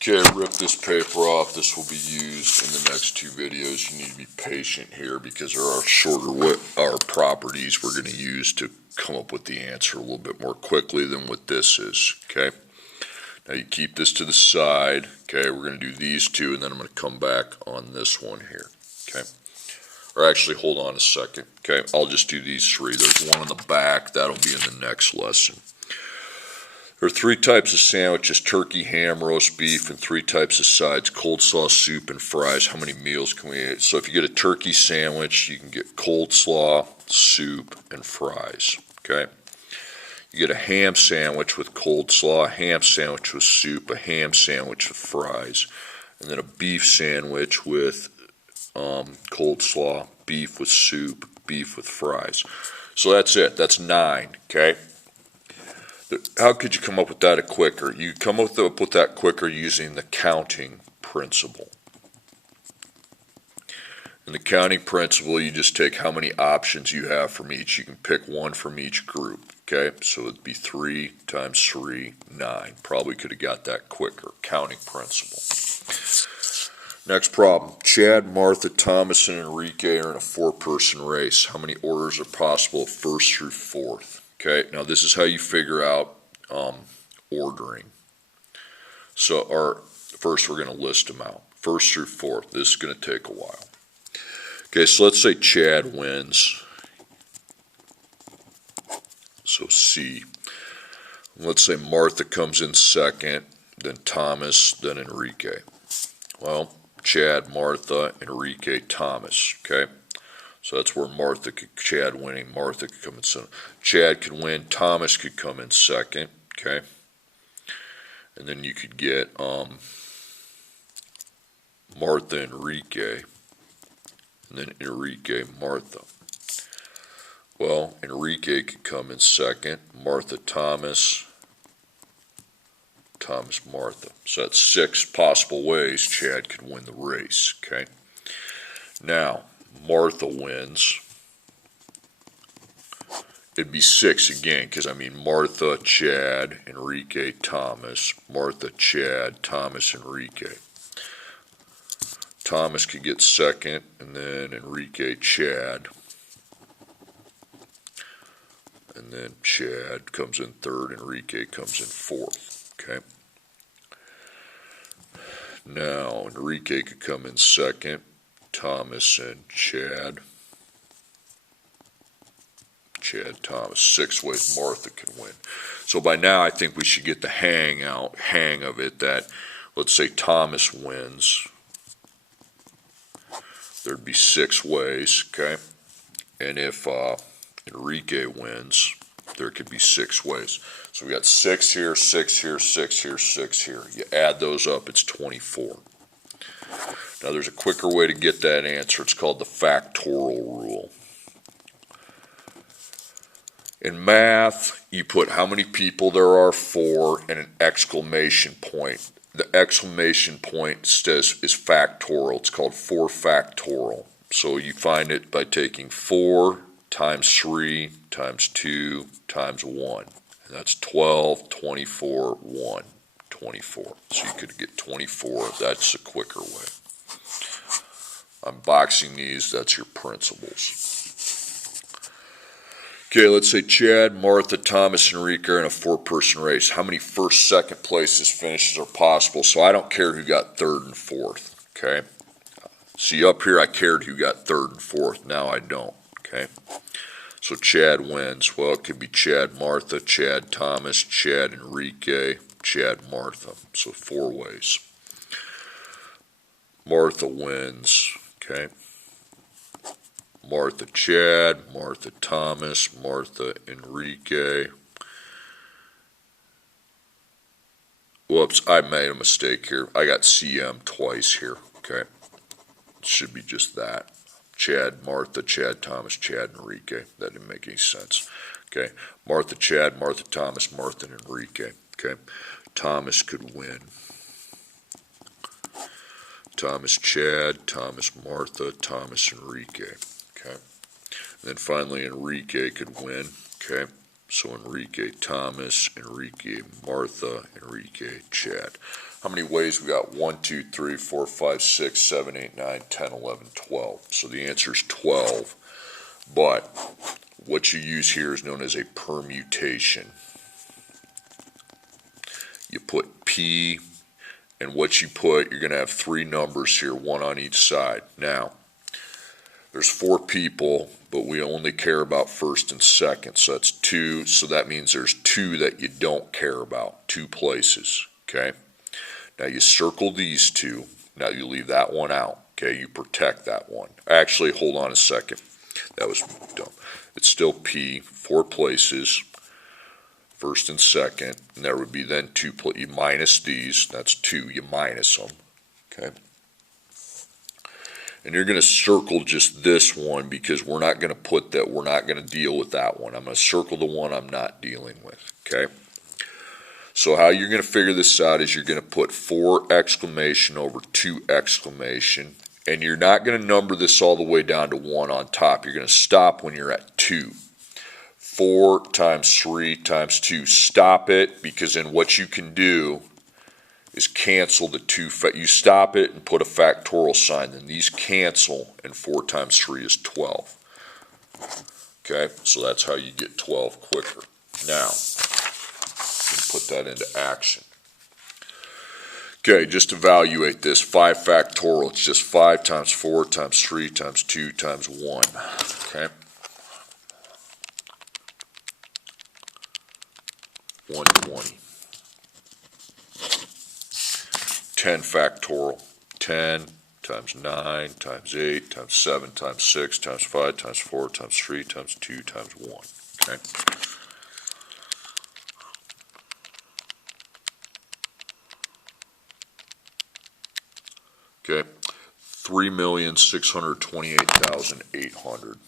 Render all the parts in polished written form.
Okay, rip this paper off. This will be used in the next two videos. You need to be patient here because there are shorter properties we're going to use to come up with the answer a little bit more quickly than what this is. Okay, now you keep this to the side. Okay, we're going to do these two, and then I'm going to come back on this one here. Okay, or actually, hold on a second. Okay, I'll just do these three. There's one in the back. That'll be in the next lesson. There are three types of sandwiches: turkey, ham, roast beef, and three types of sides: coleslaw, soup, and fries. How many meals can we eat? So if you get a turkey sandwich, you can get coleslaw, soup, and fries. Okay. You get a ham sandwich with coleslaw, a ham sandwich with soup, a ham sandwich with fries, and then a beef sandwich with coleslaw, beef with soup, beef with fries. So that's it. That's 9. Okay. How could you come up with that quicker? You come up with that quicker using the counting principle. In the counting principle, you just take how many options you have from each. You can pick one from each group. Okay, so it'd be 3 times 3, 9. Probably could have got that quicker. Counting principle. Next problem. Chad, Martha, Thomas, and Enrique are in a 4-person race. How many orders are possible, 1st through 4th? Okay, now this is how you figure out ordering. So, first we're going to list them out. 1st through 4th. This is going to take a while. Okay, so let's say Chad wins. So C. Let's say Martha comes in 2nd, then Thomas, then Enrique. Well, Chad, Martha, Enrique, Thomas. Okay. So that's where Chad winning, Martha could come in 7th. Chad could win, Thomas could come in 2nd, okay? And then you could get Martha, Enrique, and then Enrique, Martha. Well, Enrique could come in 2nd, Martha, Thomas, Thomas, Martha. So that's 6 possible ways Chad could win the race, okay? Now, Martha wins. It'd be 6 again, because I mean Martha, Chad, Enrique, Thomas. Martha, Chad, Thomas, Enrique. Thomas could get 2nd, and then Enrique, Chad. And then Chad comes in 3rd, Enrique comes in 4th. Okay. Now, Enrique could come in 2nd. Thomas and Chad. Chad, Thomas. 6 ways Martha can win. So by now I think we should get the hang of it that, let's say Thomas wins. There'd be 6 ways, okay? And if Enrique wins, there could be 6 ways. So we got 6 here, 6 here, 6 here, 6 here. You add those up, it's 24. Now there's a quicker way to get that answer. It's called the Factorial Rule. In math, you put how many people there are for and an exclamation point. The exclamation point is factorial. It's called 4 factorial. So you find it by taking 4 times 3 times 2 times 1. And that's 12, 24, 1, 24. So you could get 24. That's a quicker way. I'm boxing these, that's your principles. Okay, let's say Chad, Martha, Thomas, and Enrique are in a 4-person race. How many 1st, 2nd places finishes are possible? So I don't care who got 3rd and 4th, okay? See, up here I cared who got 3rd and 4th. Now I don't, okay? So Chad wins. Well, it could be Chad, Martha, Chad, Thomas, Chad, Enrique, Chad, Martha. So 4 ways. Martha wins. Okay. Martha, Chad, Martha, Thomas, Martha, Enrique. Whoops, I made a mistake here. I got CM twice here. Okay. It should be just that. Chad, Martha, Chad, Thomas, Chad, Enrique. That didn't make any sense. Okay. Martha, Chad, Martha, Thomas, Martha, and Enrique. Okay. Thomas could win. Thomas, Chad, Thomas, Martha, Thomas, Enrique. Okay. And then finally Enrique could win. Okay. So Enrique Thomas, Enrique Martha, Enrique Chad. How many ways we got? 1, 2, 3, 4, 5, 6, 7, 8, 9, 10, 11, 12. So the answer is 12. But what you use here is known as a permutation. You put P, and what you put, you're going to have three numbers here, one on each side. Now, there's 4 people, but we only care about first and second, so that's 2. So that means there's 2 that you don't care about, 2 places, okay? Now you circle these 2. Now you leave that one out, okay? You protect that one. Actually, hold on a second. That was dumb. It's still P, 4 places, first and second, and there would be then 2, you minus these, that's 2, you minus them, okay? And you're going to circle just this one because we're not going to put that, we're not going to deal with that one. I'm going to circle the one I'm not dealing with, okay? So how you're going to figure this out is you're going to put 4 exclamation over 2 exclamation, and you're not going to number this all the way down to 1 on top. You're going to stop when you're at 2. 4 times 3 times 2. Stop it, because then what you can do is cancel the 2. You stop it and put a factorial sign. Then these cancel, and 4 times 3 is 12. Okay, so that's how you get 12 quicker. Now, put that into action. Okay, just evaluate this. 5 factorial. It's just 5 times 4 times 3 times 2 times 1. Okay. 120. 10 factorial. 10 times 9 times 8 times 7 times 6 times 5 times 4 times 3 times 2 times 1. Okay. Okay. 3,628,800.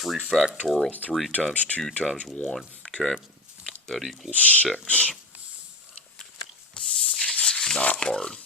3 factorial. 3 times 2 times 1. Okay. That equals 6. Not hard.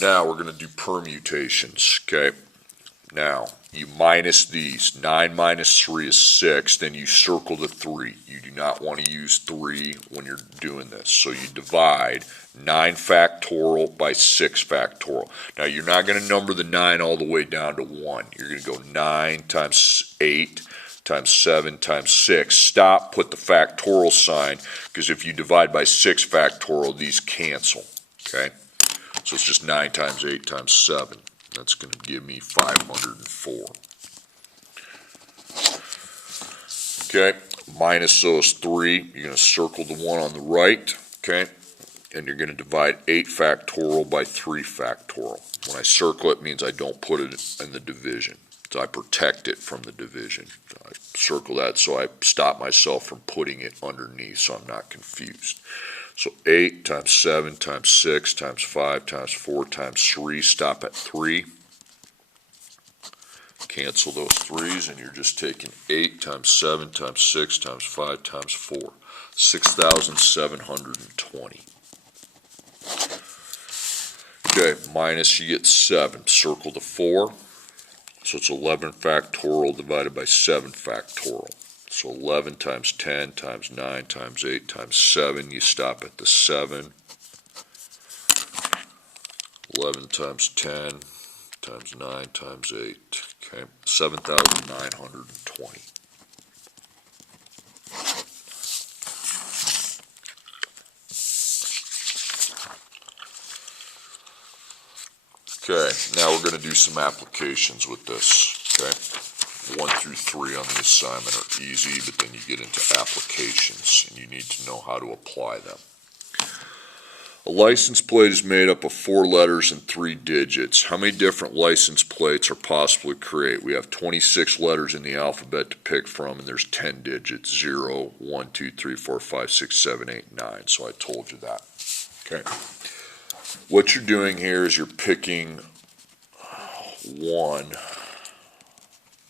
Now we're going to do permutations. Okay. Now, you minus these. 9 minus 3 is 6. Then you circle the 3. You do not want to use 3 when you're doing this. So you divide 9 factorial by 6 factorial. Now, you're not going to number the 9 all the way down to 1. You're going to go 9 times 8 times 7 times 6. Stop, put the factorial sign, because if you divide by 6 factorial, these cancel. Okay? So it's just 9 times 8 times 7. That's going to give me 504. Okay, minus those 3. You're going to circle the one on the right, okay? And you're going to divide 8 factorial by 3 factorial. When I circle it, means I don't put it in the division. So I protect it from the division. So I circle that so I stop myself from putting it underneath so I'm not confused. So 8 times 7 times 6 times 5 times 4 times 3, stop at 3. Cancel those 3's, and you're just taking 8 times 7 times 6 times 5 times 4. 6,720. Okay, minus, you get 7. Circle the 4. So it's 11 factorial divided by 7 factorial. So 11 times 10 times 9 times 8 times 7, you stop at the 7. 11 times 10 times 9 times 8, okay, 7,920. Okay, now we're going to do some applications with this, okay. 1 through 3 on the assignment are easy, but then you get into applications, and you need to know how to apply them. A license plate is made up of 4 letters and 3 digits. How many different license plates are possible to create? We have 26 letters in the alphabet to pick from, and there's 10 digits. 0, 1, 2, 3, 4, 5, 6, 7, 8, 9. So I told you that. Okay. What you're doing here is you're picking 1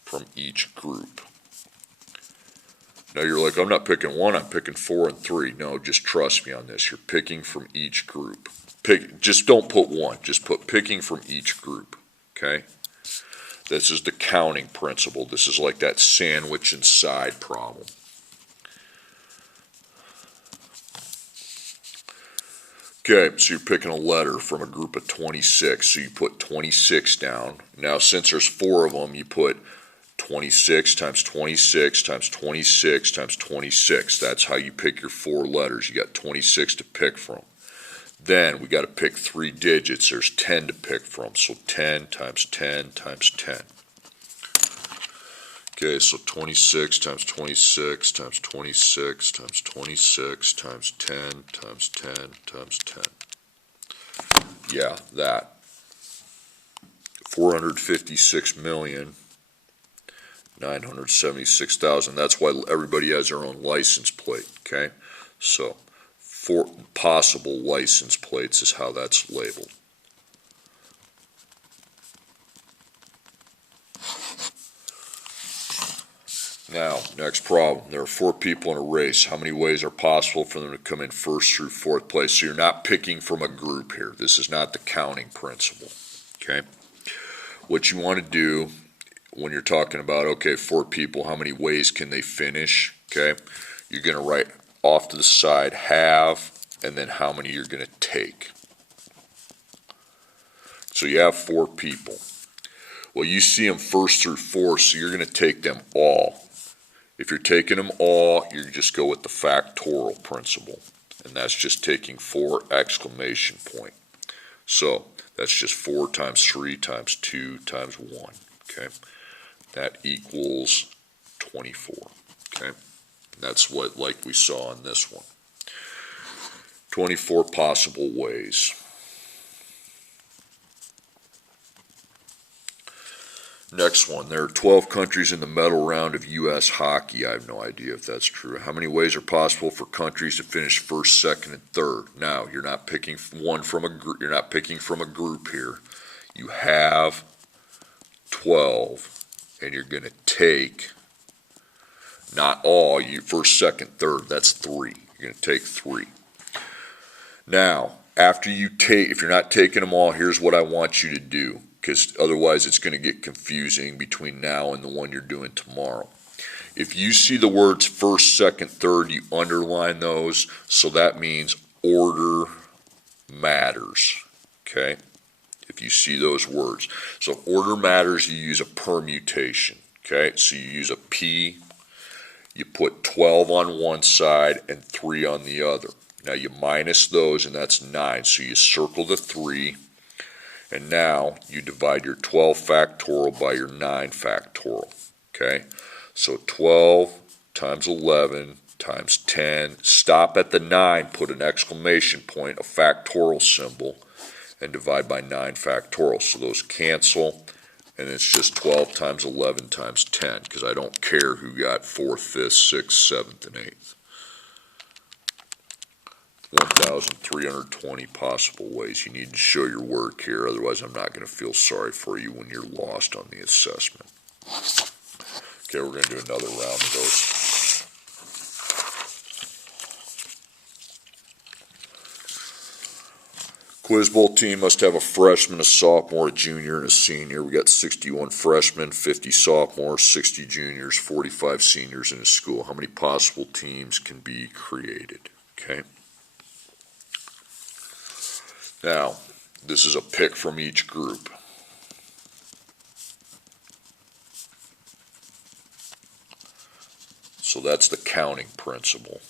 from each group. Now you're like, I'm not picking 1, I'm picking 4 and 3. No, just trust me on this. You're picking from each group. Just don't put 1, just put picking from each group, okay? This is the counting principle. This is like that sandwich and side problem. Okay, so you're picking a letter from a group of 26, so you put 26 down. Now, since there's 4 of them, you put 26 times 26 times 26 times 26. That's how you pick your 4 letters. You got 26 to pick from. Then we got to pick 3 digits. There's 10 to pick from, so 10 times 10 times 10. Okay, so 26 times 26 times 26 times 26 times 10 times 10 times 10. Yeah, that. 456,976,000. That's why everybody has their own license plate, okay? So 4 possible license plates is how that's labeled. Now, next problem. There are 4 people in a race. How many ways are possible for them to come in first through 4th place? So you're not picking from a group here. This is not the counting principle, okay? What you want to do when you're talking about, okay, 4 people, how many ways can they finish, okay? You're going to write off to the side have, and then how many you're going to take. So you have 4 people. Well, you see them first through 4, so you're going to take them all. If you're taking them all, you just go with the factorial principle, and that's just taking 4 exclamation point. So that's just 4 times 3 times 2 times 1, okay? That equals 24, okay? And that's what, like we saw in this one. 24 possible ways. Next one, there are 12 countries in the medal round of U.S. hockey. I have no idea if that's true. How many ways are possible for countries to finish first, second, and third? Now, you're not picking one from a group. You're not picking from a group here. You have 12, and you're going to take not all. You first, second, third. That's 3. You're going to take 3. Now, after you take, if you're not taking them all, here's what I want you to do, because otherwise it's going to get confusing between now and the one you're doing tomorrow. If you see the words first, second, third, you underline those, so that means order matters, okay? If you see those words. So order matters, you use a permutation, okay? So you use a P, you put 12 on one side and 3 on the other. Now you minus those, and that's 9, so you circle the 3. And now you divide your 12 factorial by your 9 factorial, okay? So 12 times 11 times 10, stop at the 9, put an exclamation point, a factorial symbol, and divide by 9 factorial. So those cancel, and it's just 12 times 11 times 10, because I don't care who got 4th, 5th, 6th, 7th, and 8th. 1,320 possible ways. You need to show your work here, otherwise I'm not going to feel sorry for you when you're lost on the assessment. Okay, we're going to do another round of those. Quiz Bowl team must have a freshman, a sophomore, a junior, and a senior. We got 61 freshmen, 50 sophomores, 60 juniors, 45 seniors in a school. How many possible teams can be created? Okay. Now, this is a pick from each group. So that's the counting principle.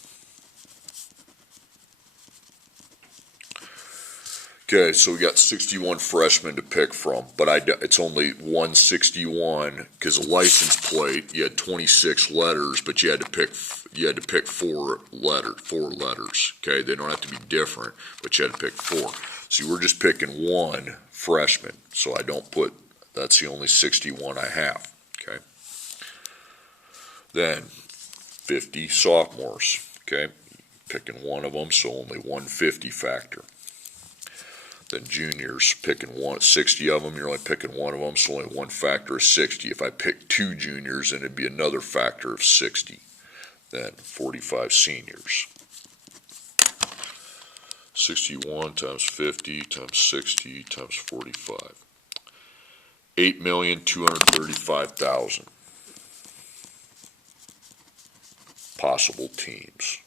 Okay, so we got 61 freshmen to pick from, but it's only 161 because the license plate, you had 26 letters, but you had to pick 4 letters. Okay, they don't have to be different, but you had to pick 4. See, we're just picking 1 freshman, so I don't put, that's the only 61 I have, okay? Then 50 sophomores, okay? Picking 1 of them, so only 150 factor. Then juniors, picking 60 of them, you're only picking 1 of them, so only 1 factor of 60. If I pick 2 juniors, then it'd be another factor of 60. Then 45 seniors. 61 times 50 times 60 times 45. 8,235,000 possible teams.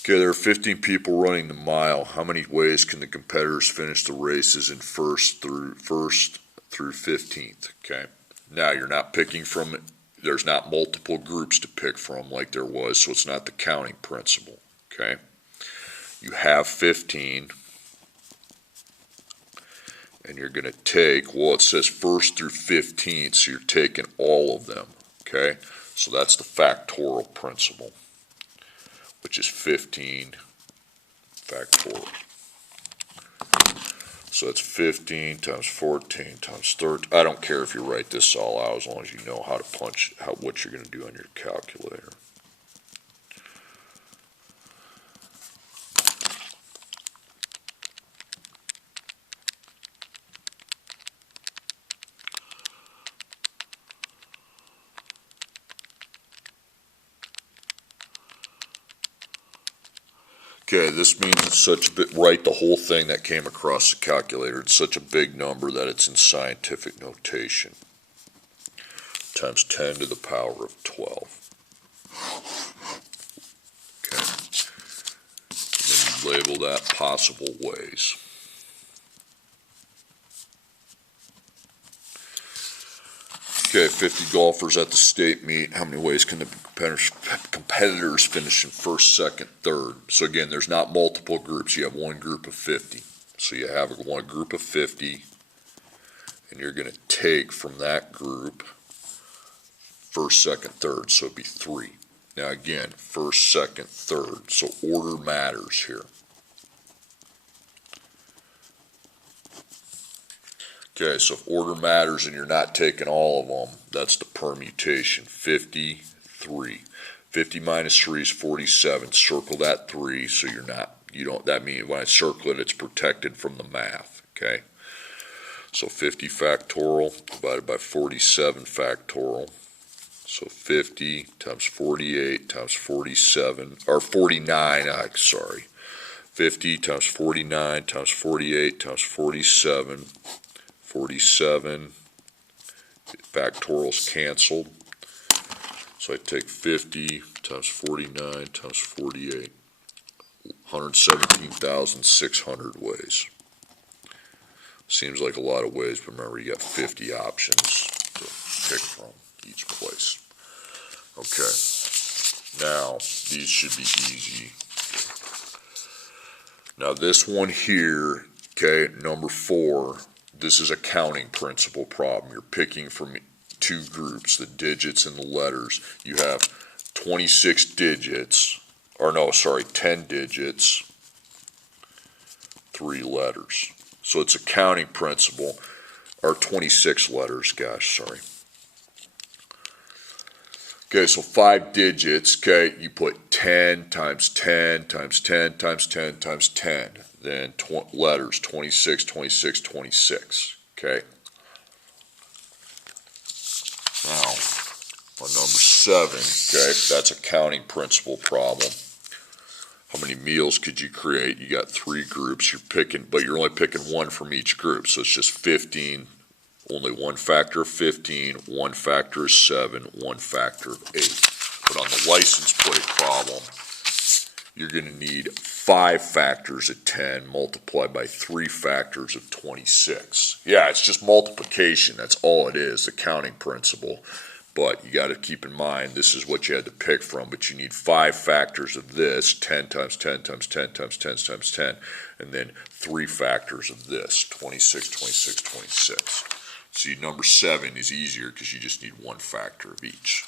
Okay, there are 15 people running the mile. How many ways can the competitors finish the races in first through 15th? Okay, now you're not picking from, there's not multiple groups to pick from like there was, so it's not the counting principle. Okay, you have 15, and you're going to take, well, it says first through 15th, so you're taking all of them. Okay, so that's the factorial principle, which is 15 factorial. So it's 15 times 14 times 13. I don't care if you write this all out as long as you know how to punch, what you're going to do on your calculator. Okay, this means it's such a bit, write the whole thing that came across the calculator. It's such a big number that it's in scientific notation. Times 10 to the power of 12. Okay. And then you label that possible ways. Okay, 50 golfers at the state meet. How many ways can the competitors finish in first, second, third? So again, there's not multiple groups. You have one group of 50. So you have one group of 50, and you're going to take from that group first, second, third. So it'd be 3. Now again, first, second, third. So order matters here. Okay, so if order matters and you're not taking all of them, that's the permutation. 53. 50 minus 3 is 47. Circle that 3 so that means when I circle it, it's protected from the math. Okay, so 50 factorial divided by 47 factorial. So 50 times 48 times 47, or 49, sorry. 50 times 49 times 48 times 47. 47 factorials canceled, so I take 50 times 49 times 48, 117,600 ways. Seems like a lot of ways, but remember you got 50 options to pick from each place. Okay, now these should be easy. Now this one here, okay, number 4, this is a counting principle problem. You're picking from 2 groups, the digits and the letters. You have 26 digits, or no, sorry, 10 digits, 3 letters. So it's a counting principle, or 26 letters, gosh, sorry. Okay, so 5 digits, okay, you put 10 times 10 times 10 times 10 times 10. Then letters, 26, 26, 26, okay? Now, on number 7, okay, that's a counting principle problem. How many meals could you create? You got 3 groups, you're picking, but you're only picking 1 from each group, so it's just 15, only 1 factor of 15, 1 factor of 7, 1 factor of 8. But on the license plate problem, you're going to need 5 factors of 10 multiplied by 3 factors of 26. Yeah, it's just multiplication. That's all it is, the counting principle. But you got to keep in mind, this is what you had to pick from, but you need 5 factors of this, 10 times 10 times 10 times 10 times 10, and then 3 factors of this, 26, 26, 26. See, number 7 is easier because you just need 1 factor of each.